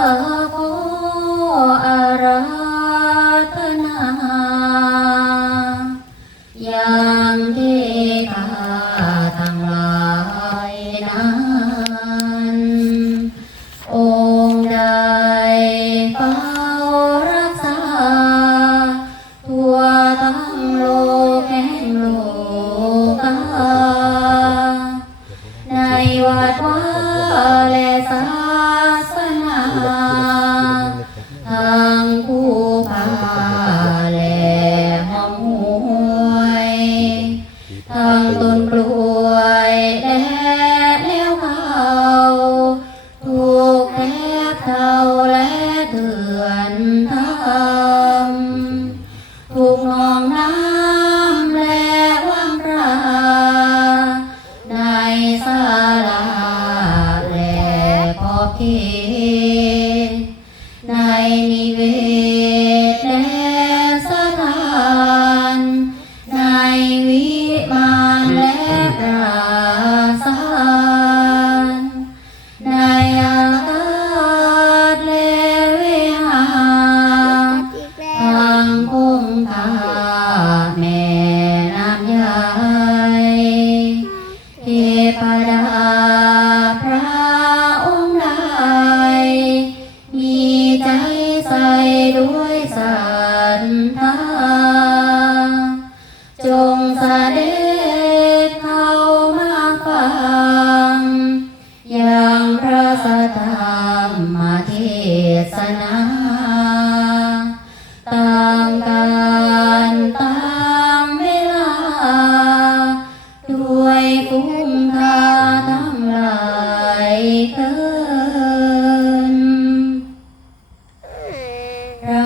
ขออาราธนา ยังเทกาทั้งหลายนั้น องค์ใดเฝ้ารักษา ทั่วทั้งโลกแห่งโลกางผู้พาและหอมหวยทางต้นกล้วยและแล้วเขาถูกแทบเท่าและเถื่อนทำถูกหนองน้ำและวังปลาในศาลาและขอบเข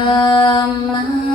พระม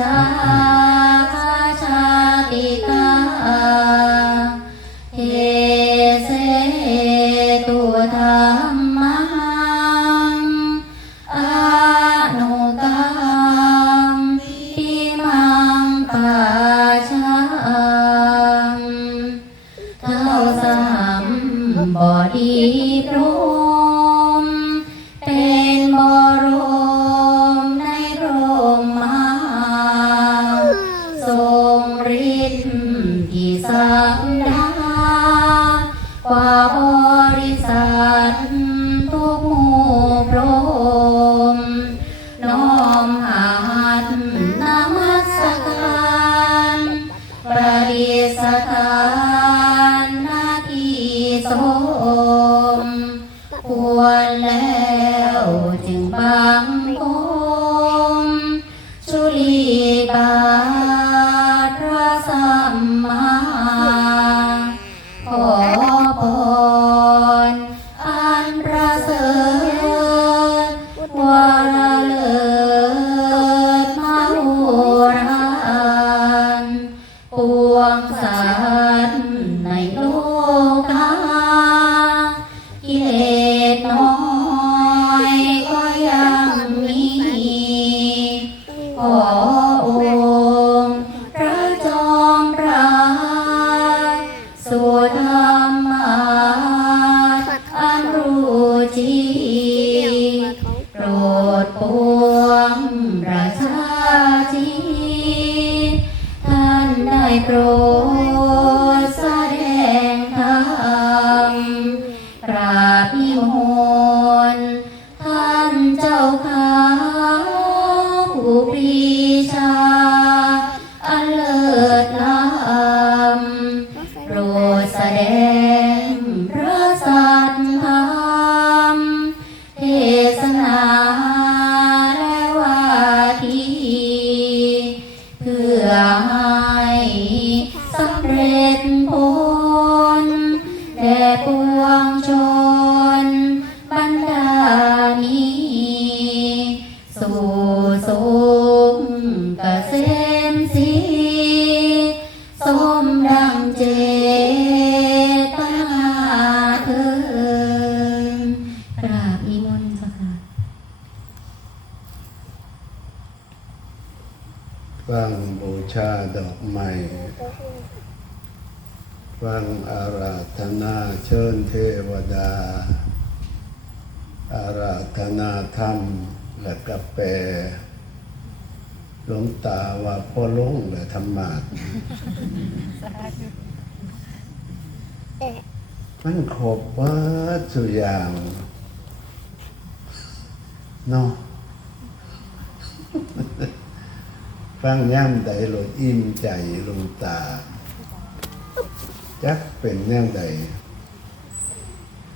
ราชาคาชาติกาเทเสตุธรรมังอนุกรรมปิมังปัจฉาเท้าสามบอดีพร สักดากว่าบริษัททุกหมู่พรมน้อมหัดนมัสการประดิษฐานนาทีสมควรแล้วจึงบังคม สัตว์ในโลกากิเลสน้อยก็ยังมีขอองค์พระจอมปราดสุธรรมาอันรู้จริงโปรดปวงประชาชีท่านได้โปรด ราบนิมนต์ท่านเจ้าข้าผู้ปรีชา อันเลิศล้ำโปรดแสดงพระสัทธรรมเทศนาและวาทีเพื่อ ฟังบูชาดอกไม้ฟังอาราธนาเชิญเทวดา อาราธนาธรรมและกะแปลหลวงตาว่าพ่อลุงและธรรมาสมันครบว่าสุอย่างเนาะ ฟังย่ำใดหลดอิ่มใจลงตา จักเป็นแนวใด